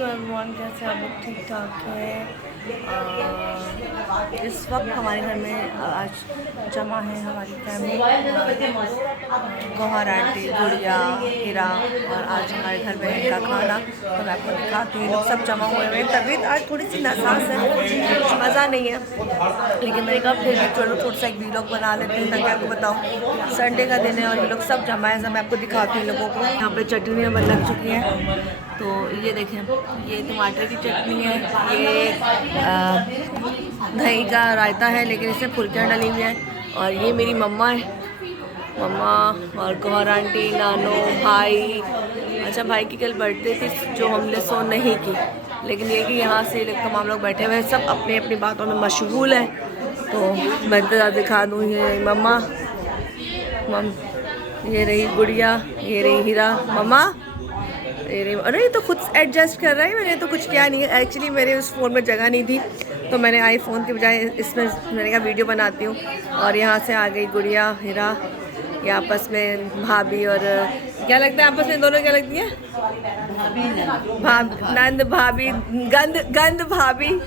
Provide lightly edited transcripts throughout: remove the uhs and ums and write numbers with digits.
Hello everyone, कैसे आप लोग? ठीक ठाक है। इस वक्त हमारे घर में आज जमा है हमारी फैमिली, गौहर आंटी, गुड़िया, हीरा, और आज हमारे घर में इनका खाना। तो मैं आपको दिखाती हूँ, लोग सब जमा हुए हैं। तबीयत आज थोड़ी सी नासाज है, कुछ मज़ा नहीं है, लेकिन मैंने कहा फिर चलो थोड़ा सा एक वीलॉग बना लेती हूँ ताकि आपको बताऊँ। संडे का दिन है और ये लोग सब जमा है। सब मैं आपको दिखाती हूँ लोगों को। यहाँ पे चटनियाँ बन लग चुकी हैं। तो ये देखें, ये टमाटर की चटनी है, ये दही का रायता है लेकिन इसमें फुल्कियाँ डली हुई हैं। और ये मेरी मम्मा है, मम्मा और गौहर आंटी, नानो, भाई। अच्छा, भाई की कल बर्थडे थी जो हमने सो नहीं की, लेकिन ये कि यहाँ से तमाम लोग बैठे हुए हैं, सब अपनी अपनी बातों में मशगूल हैं। तो मैं दिखा दूँ, ये मम्मा, ये रही गुड़िया, ये रही हीरा, मम्मा, अरे तो खुद एडजस्ट कर रहा है। मैंने तो कुछ किया नहीं है, एक्चुअली मेरे उस फ़ोन में जगह नहीं थी तो मैंने आईफोन के बजाय इसमें मैंने कहा वीडियो बनाती हूँ। और यहाँ से आ गई गुड़िया, हीरा, ये आपस में भाभी। और क्या लगता है आपस में दोनों क्या लगती हैं? नंद भाभी, गंद भाभी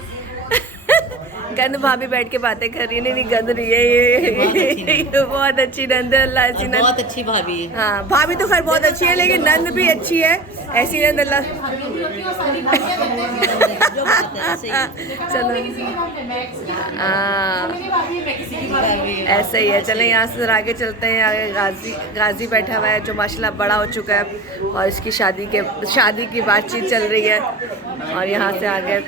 गंद भाभी बैठ के बातें कर रही है। नहीं गंद नहीं है ये बहुत अच्छी नंद, अल्लाह ऐसी नंद, बहुत अच्छी भाभी है। हाँ, भाभी तो खैर बहुत अच्छी है, लेकिन नंद भी अच्छी है, ऐसी नंद अल्लाह। चलो ऐसे ही है। चलें यहाँ से आगे चलते हैं। आगे गाजी बैठा हुआ है जो माशाल्लाह बड़ा हो चुका है और इसकी शादी की बातचीत चल रही है। और यहाँ से आगे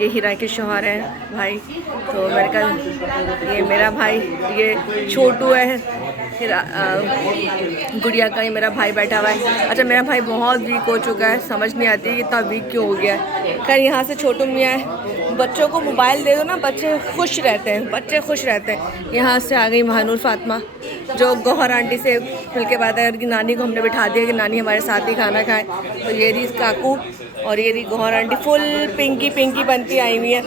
ये हीरा के शौहर हैं, भाई। तो मेरे का ये मेरा भाई, ये छोटू है, गुड़िया का ये मेरा भाई बैठा हुआ है। अच्छा, मेरा भाई बहुत वीक हो चुका है, समझ नहीं आती कि इतना वीक क्यों हो गया है। खैर यहाँ से छोटू मियाँ है। बच्चों को मोबाइल दे दो ना, बच्चे खुश रहते हैं, यहाँ से आ गई महानूर फातिमा जो गौहर आंटी से खुल के बात है कि नानी को हमने बिठा दिया कि नानी हमारे साथ ही खाना खाए। तो ये रही काकू और ये रही गौहर आंटी, फुल पिंकी बनती आई हुई है।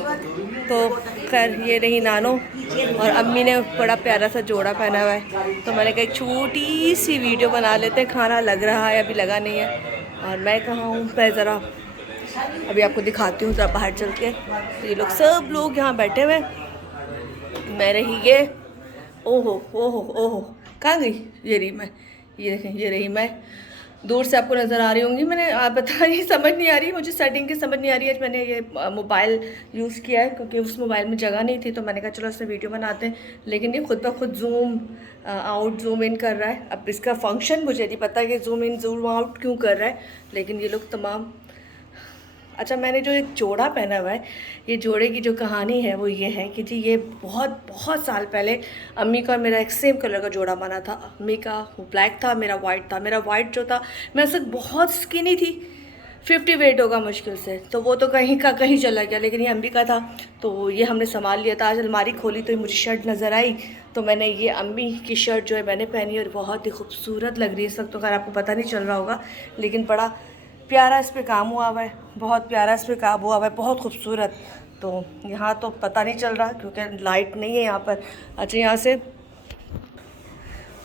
तो खैर ये रही नानो, और अम्मी ने बड़ा प्यारा सा जोड़ा पहना हुआ है। तो मैंने कहा एक छोटी सी वीडियो बना लेते हैं। खाना लग रहा है, अभी लगा नहीं है। और मैं कहाँ हूँ, मैं ज़रा अभी आपको दिखाती हूँ ज़रा बाहर चल के। तो ये लोग सब लोग यहाँ बैठे हुए हैं। मैं रही ये, ओहो कहाँ गई? ये रही मैं, ये देखें, ये रही मैं। दूर से आपको नज़र आ रही होंगी। मैंने आप बता रही, समझ नहीं आ रही मुझे, सेटिंग की समझ नहीं आ रही है। मैंने ये मोबाइल यूज़ किया है क्योंकि उस मोबाइल में जगह नहीं थी, तो मैंने कहा चलो इससे वीडियो बनाते हैं। लेकिन ये खुद ब खुद जूम आउट जूम इन कर रहा है। अब इसका फंक्शन मुझे नहीं पता कि जूम इन जूम आउट क्यों कर रहा है, लेकिन ये लोग तमाम। अच्छा, मैंने जो एक जोड़ा पहना हुआ है, ये जोड़े की जो कहानी है वो ये है कि जी ये बहुत साल पहले अम्मी का और मेरा एक सेम कलर का जोड़ा बना था। अम्मी का वो ब्लैक था, मेरा वाइट था। मेरा वाइट जो था, मैं उससे बहुत स्किनी थी, 50 वेट होगा मुश्किल से, तो वो तो कहीं का कहीं चला गया। लेकिन ये अम्मी का था तो ये हमने संभाल लिया था। आज अलमारी खोली तो मुझे शर्ट नज़र आई, तो मैंने ये अम्मी की शर्ट जो है मैंने पहनी और बहुत ही खूबसूरत लग रही है इस वक्त। तो खैर आपको पता नहीं चल रहा होगा, लेकिन बड़ा प्यारा इस पे काम हुआ हुआ है, बहुत प्यारा इस पे काम हुआ हुआ है, बहुत खूबसूरत। तो यहाँ तो पता नहीं चल रहा क्योंकि लाइट नहीं है यहाँ पर। अच्छा, यहाँ से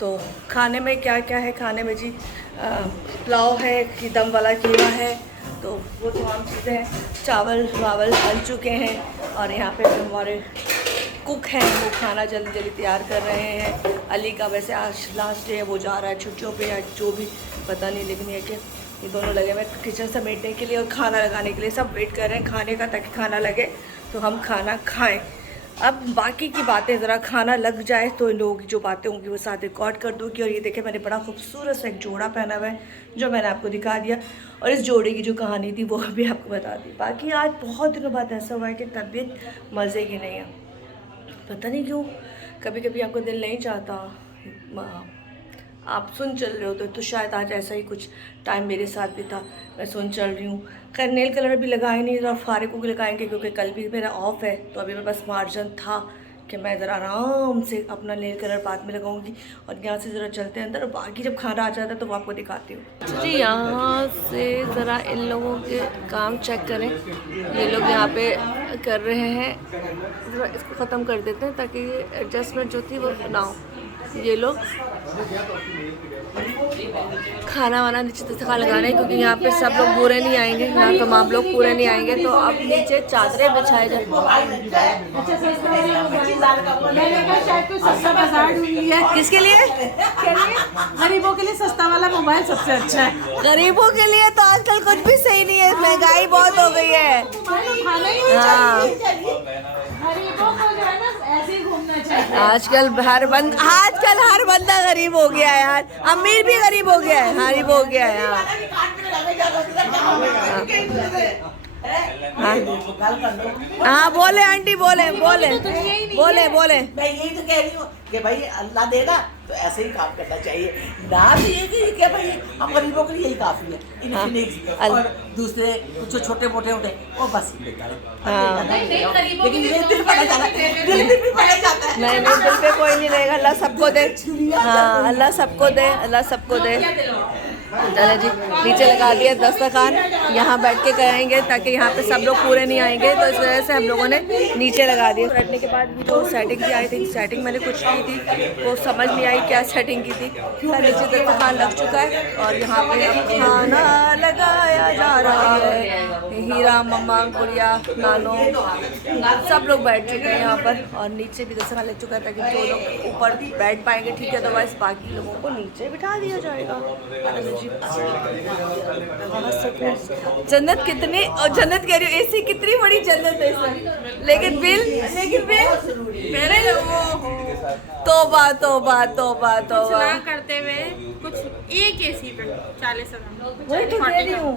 तो खाने में क्या क्या है? खाने में जी पुलाव है कि दम वाला कीमा है, तो वो तमाम चीज़ें हैं। चावल वावल बन चुके हैं और यहाँ पे जो हमारे कुक हैं वो खाना जल्दी जल्दी तैयार कर रहे हैं। अली का वैसे आज लास्ट डे है, वो जा रहा है छुट्टियों पे या जो भी पता नहीं, लेकिन ये कि ये दोनों लगे हुए किचन समेटने के लिए और खाना लगाने के लिए। सब वेट कर रहे हैं खाने का ताकि खाना लगे तो हम खाना खाएं। अब बाकी की बातें ज़रा खाना लग जाए तो इन लोगों की जो बातें होंगी वो साथ रिकॉर्ड कर दूँगी। और ये देखें, मैंने बड़ा खूबसूरत सा एक जोड़ा पहना हुआ है जो मैंने आपको दिखा दिया, और इस जोड़े की जो कहानी थी वो भी आपको बता दी। बाकी आज बहुत दिनों बाद ऐसा हुआ है कि तबीयत मज़े की नहीं है, पता नहीं क्यों। कभी कभी आपका दिल नहीं चाहता, आप सुन चल रहे हो तो शायद आज ऐसा ही कुछ टाइम मेरे साथ भी था, मैं सुन चल रही हूँ। खैर नेल कलर भी लगाए नहीं, ज़रा फारिग को लगाएंगे क्योंकि कल भी मेरा ऑफ है, तो अभी मेरे पास मार्जिन था कि मैं ज़रा आराम से अपना नेल कलर बाद में लगाऊंगी। और यहाँ से ज़रा चलते हैं अंदर, और बाकी जब खाना आ जाता है तो वो आपको दिखाती हूँ। जी, यहाँ से ज़रा इन लोगों के काम चेक करें। ये लोग यहाँ पे कर रहे हैं, ज़रा इसको ख़त्म कर देते हैं ताकि एडजस्टमेंट जो थी वो ना हो। ये लो खाना वाना नीचे तक लगाना है, क्योंकि यहाँ पे सब लोग पूरे नहीं आएंगे, यहाँ तमाम लोग पूरे नहीं आएंगे, तो अब नीचे चादरें बिछाए जाए। किसके लिए? गरीबों के लिए सस्ता वाला मोबाइल सबसे अच्छा है। गरीबों के लिए तो आजकल कुछ भी सही नहीं है, महंगाई बहुत हो गई है। हाँ गरीबों को जो है ना ऐसे ही घूमना चाहिए। आजकल हर बंदा गरीब हो गया है यार, अमीर भी गरीब हो गया है, गरीब हो गया है। हाँ बोले आंटी, बोले बोले बोले बोले। मैं यही तो कह रही हूँ कि भाई अल्लाह देना तो ऐसे ही काम करना चाहिए, ना भी ये कि भाई हम गरीबों के लिए यही काफी है। इन्फिनिक्स और दूसरे जो छोटे मोटे होते हैं वो बस बेकार है। लेकिन ये दिल पड़ा जाता है, दिल भी पड़ा जाता है। नहीं नहीं, दिल पे कोई नहीं रहेगा, अल्लाह सबको दे। हाँ अल्लाह सबको दे, अल्लाह सबको दे। चले जी, नीचे लगा दिया दस्तरखान, यहाँ बैठ के कराएंगे ताकि यहाँ पे सब लोग पूरे नहीं आएंगे, तो इस वजह से हम लोगों ने नीचे लगा दिया। बैठने के बाद भी जो सेटिंग की आई थी, सेटिंग मैंने कुछ की थी, वो समझ नहीं आई क्या सेटिंग की थी। नीचे दस्तरखान लग चुका है और यहाँ पे अब खाना लगाया जा रहा है। हीरा, मम्मा, गुड़िया, नानो सब लोग बैठ चुके हैं यहाँ पर, और नीचे भी दस्तरखान लग चुका है ताकि जो लोग ऊपर बैठ पाएंगे ठीक है, अदरवाइज बाकी लोगों को नीचे बिठा दिया जाएगा। जन्नत कितनी, और जन्नत कह रही हूँ, एसी कितनी बड़ी जन्नत है इसमें, लेकिन बिल मेरे तौबा तौबा तौबा तौबा करते हुए कुछ एक एसी पे 40,000। वही तो कह रही हूँ,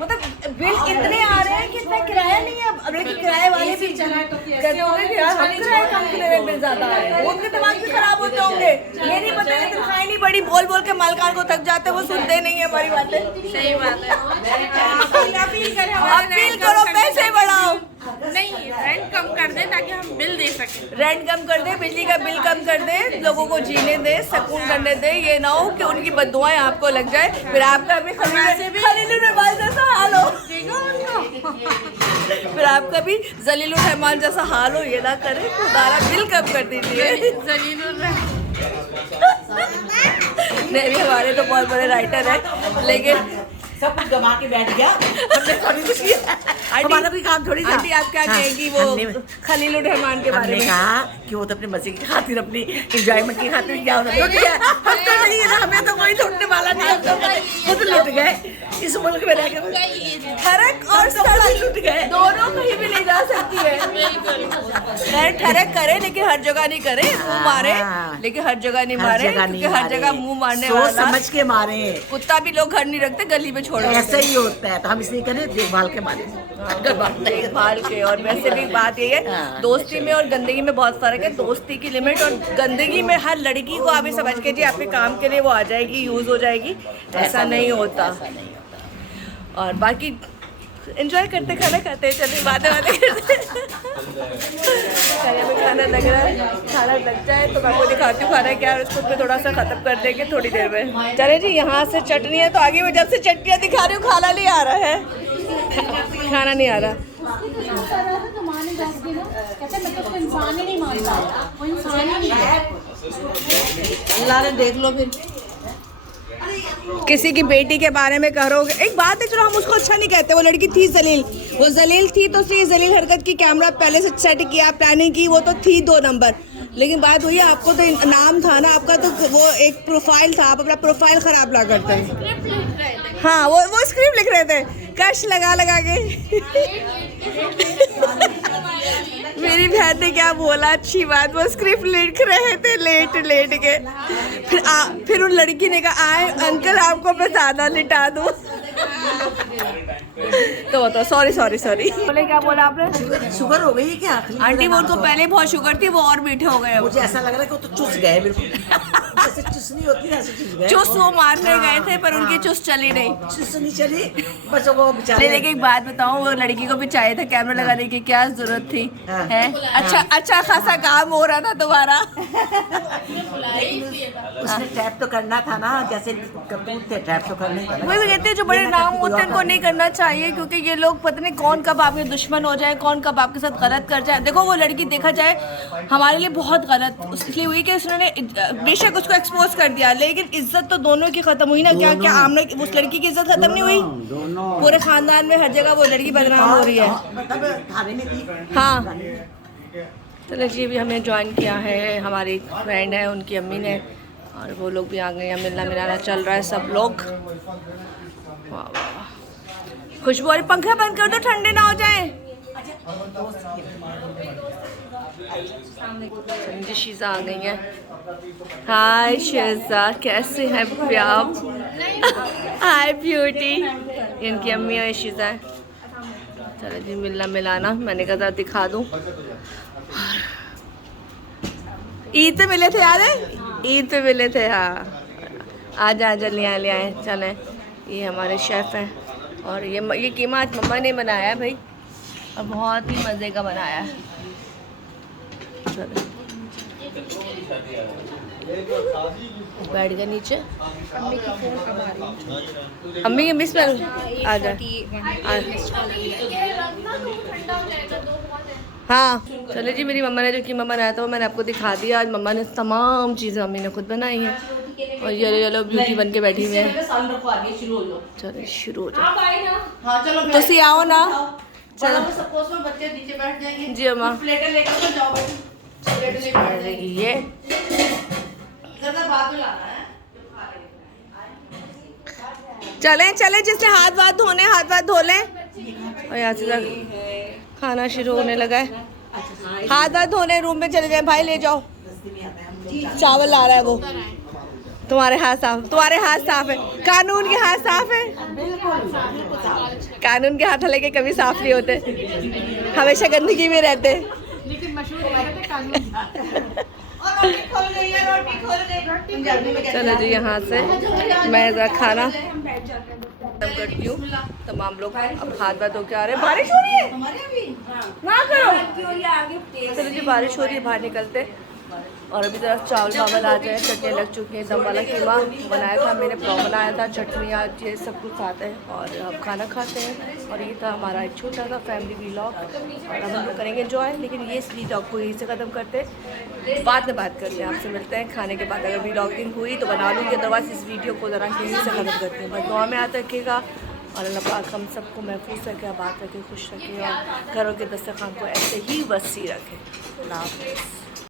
मतलब बिल इतने आ रहे हैं कि इतना किराया नहीं है। अब लेकिन किराए वाले भी कहते होंगे कि यार हम किराए कम के लिए बिल ज्यादा आ रहे हैं, उनके दिमाग भी खराब होते होंगे। ये नहीं पता कि तनख्वाही नहीं बड़ी, बोल बोल के मालकान को थक जाते, वो सुनते नहीं है हमारी बातें। सही बात है। अपील करो, पैसे बढ़ाओ। नहीं, रेंट कम कर दे ताकि हम बिल दे सकें। रेंट कम कर दे, बिजली का बिल कम कर दे, लोगों को जीने दे, सुकून करने दे। ये ना हो कि उनकी बद्दुआएं आपको लग जाए, फिर आपका भी खलीलुर रहमान जैसा हाल हो, फिर आपका भी जलीलुर रहमान जैसा हाल हो। ये ना करे, खुदारा बिल कम कर दीजिए। नहीं भी हमारे तो बहुत बड़े राइटर हैं, लेकिन सब कुछ गवा के बैठ गया, हमने थोड़ी कुछ किया, हमारा कोई काम थोड़ी था। आंटी आप क्या कहेंगी वो खलीलुर रहमान के बारे में? कहा कि वो तो अपने मजे की खातिर, अपनी एंजॉयमेंट की खातिर क्या होता है, लुट गया। हम तो नहीं है ना, हमें तो कोई लुटने वाला नहीं, हम तो खुद लुट गए इस मुल्क में रहकर। ठरक और सड़क लुट गए, दोनों कहीं भी नहीं जा सकती है। ठरक करे लेकिन हर जगह नहीं करे, मुंह मारे लेकिन हर जगह नहीं मारे, क्योंकि हर जगह मुंह मारने वाला समझ के मारे। कुत्ता भी लोग घर नहीं रखते, गली में छोड़, ऐसा ही होता है, तो हम इसलिए करें देखभाल के मारे, देखभाल के। और वैसे भी बात ये है, दोस्ती में और गंदगी में बहुत फर्क है। दोस्ती की लिमिट और गंदगी में हर लड़की को आप समझ के जी आपके काम के लिए वो आ जाएगी, यूज हो जाएगी, ऐसा नहीं होता। और बाकी एंजॉय करते खाना खाते चले, बातें करते। खाने में खाना लग रहा है, खाना लग जाए तो मैं आपको दिखाती हूँ खाना क्या है, उसको फिर थोड़ा सा ख़त्म कर देंगे थोड़ी देर में। चले जी, यहाँ से चटनी है तो आगे मैं जब से चटनियाँ दिखा रही हूँ खाना नहीं आ रहा है, खाना नहीं आ रहा। अल्लाह ने देख लो, फिर किसी की बेटी के बारे में करोगे, एक बात है, चलो हम उसको अच्छा नहीं कहते, वो लड़की थी जलील, वो जलील थी तो उसने जलील हरकत की, कैमरा पहले से सेट किया, प्लानिंग की, वो तो थी 2 नंबर। लेकिन बात वही है, आपको तो नाम था ना आपका, तो वो एक प्रोफाइल था, आप अपना प्रोफाइल खराब ना करते हैं। हाँ वो स्क्रिप्ट लिख रहे थे, कश लगा लगा के। मेरी बहन ने क्या बोला, अच्छी बात, वो स्क्रिप्ट लिख रहे थे लेट लेट के, फिर उन लड़की ने कहा आए अंकल आपको मैं ज़्यादा लिटा दूँ। तो सॉरी बोले, क्या बोला आपने? शुगर हो गई क्या आंटी? वो उनको पहले बहुत शुगर थी, वो और मीठे हो गए। मुझे ऐसा लग रहा है कि वो तो चुस गए बिल्कुल, जैसे चुस नहीं होती ना ऐसी चीज है। चुस वो मारने गए थे पर उनकी चुस चली नहीं। चुस नहीं चली, बस वो बेचारे। लेकिन एक बात बताऊं, वो लड़की को भी चाहिए था कैमरा लगाने की, क्या जरूरत थी? हाँ। है अच्छा खासा काम हो रहा था तुम्हारा। उसने टैप तो करना था ना, जैसे कपूर थे, टैप तो करने का। वही कहते हैं जो बड़े नाम होते हैं उनको नहीं करना चाहिए, क्योंकि ये लोग पता नहीं कौन कब आपके दुश्मन हो जाए, कौन कब आपके साथ गलत कर जाए। देखो वो लड़की देखा जाए हमारे लिए बहुत गलत इसलिए हुई कि उसने बेशक उसको एक्सपोज कर दिया, लेकिन इज्जत तो दोनों की खत्म हुई ना। क्या क्या आमने उस लड़की की इज्जत खत्म नहीं हुई? पूरे खानदान में हर जगह वो लड़की बदनाम हो रही है। मतलब थाने में थी। हाँ चलो जी, अभी हमने ज्वाइन किया है, हमारी फ्रेंड है उनकी अम्मी ने, और वो लोग भी आ गए हैं, मिलना मिलाना चल रहा है सब लोग। वाह वाह, खुशबू, और पंखा बंद कर दो ठंडे ना हो जाए। जी शीज़ा आ गई हैं। हाय शीज़ा, कैसे हैं प्यार? हाय ब्यूटी, इनकी अम्मी है शीज़ा है। चलो जी, मिलना मिलाना मैंने कहा था दिखा दूँ। ईद पे मिले थे, याद है? ईद पे मिले थे, हाँ। आज ले आए चलें। ये हमारे शेफ़ हैं, और ये कीमा आज मम्मा ने बनाया है भाई, और बहुत ही मज़े का बनाया है। चलो बैठ गए नीचे। अम्मी की मिस पर आ जा। हाँ चले जी, मेरी मम्मा ने जो कीमा बनाया था वो मैंने आपको दिखा दिया। आज मम्मा ने तमाम चीज़ें मम्मी ने खुद बनाई हैं, और ये लो ब्यूटी बन के बैठी हुई है। चलो शुरू हो जाओ, तो सी आओ ना। चलो जी अम्मा, ये चले जिसने हाथ वाथ धोने हाथ वाथ धो लें। और यहाँ से खाना शुरू होने लगा है, हाथ वाथ धोने रूम में चले जाए भाई, ले जाओ चावल ला रहा है वो। तुम्हारे हाथ साफ है, कानून के हाथ साफ है। कानून के हाथ लेके कभी साफ नहीं होते, हमेशा गंदगी में रहते। लेकिन मशहूर है कानून। चलो जी, यहाँ से मैं ज़रा खाना खत्म करती हूँ। तमाम लोग अब हाथ बात धो के आ रहे हैं। बारिश हो रही है ना करो। चलो जी, बारिश हो रही है, बाहर निकलते। और अभी जरा चावल वावल आ जाए, चटनी लग चुकी है। दम वाला कीमा बनाया था मैंने, पुलाव बनाया था, चटनी आज ये सब कुछ साथ है, और अब खाना खाते हैं। और ये था हमारा एक छोटा सा फैमिली व्लॉग, और अब हम लोग करेंगे एंजॉय। लेकिन ये इस व्लॉग को यहीं से ख़त्म करते, बाद में बात करते हैं आपसे, मिलते हैं खाने के बाद। अगर व्लॉगिंग हुई तो बना लूँगी, अदरवाइज़ इस वीडियो को ज़रा यहीं से ख़त्म करते हैं। बस दुआ में याद रखिएगा, और अल्लाह पाक हम सबको महफूज रखे, आबाद रखे, खुश रखे, और घरों के दस्तरखान को ऐसे ही वसी रखे। अल्लाह हाफ़िज़।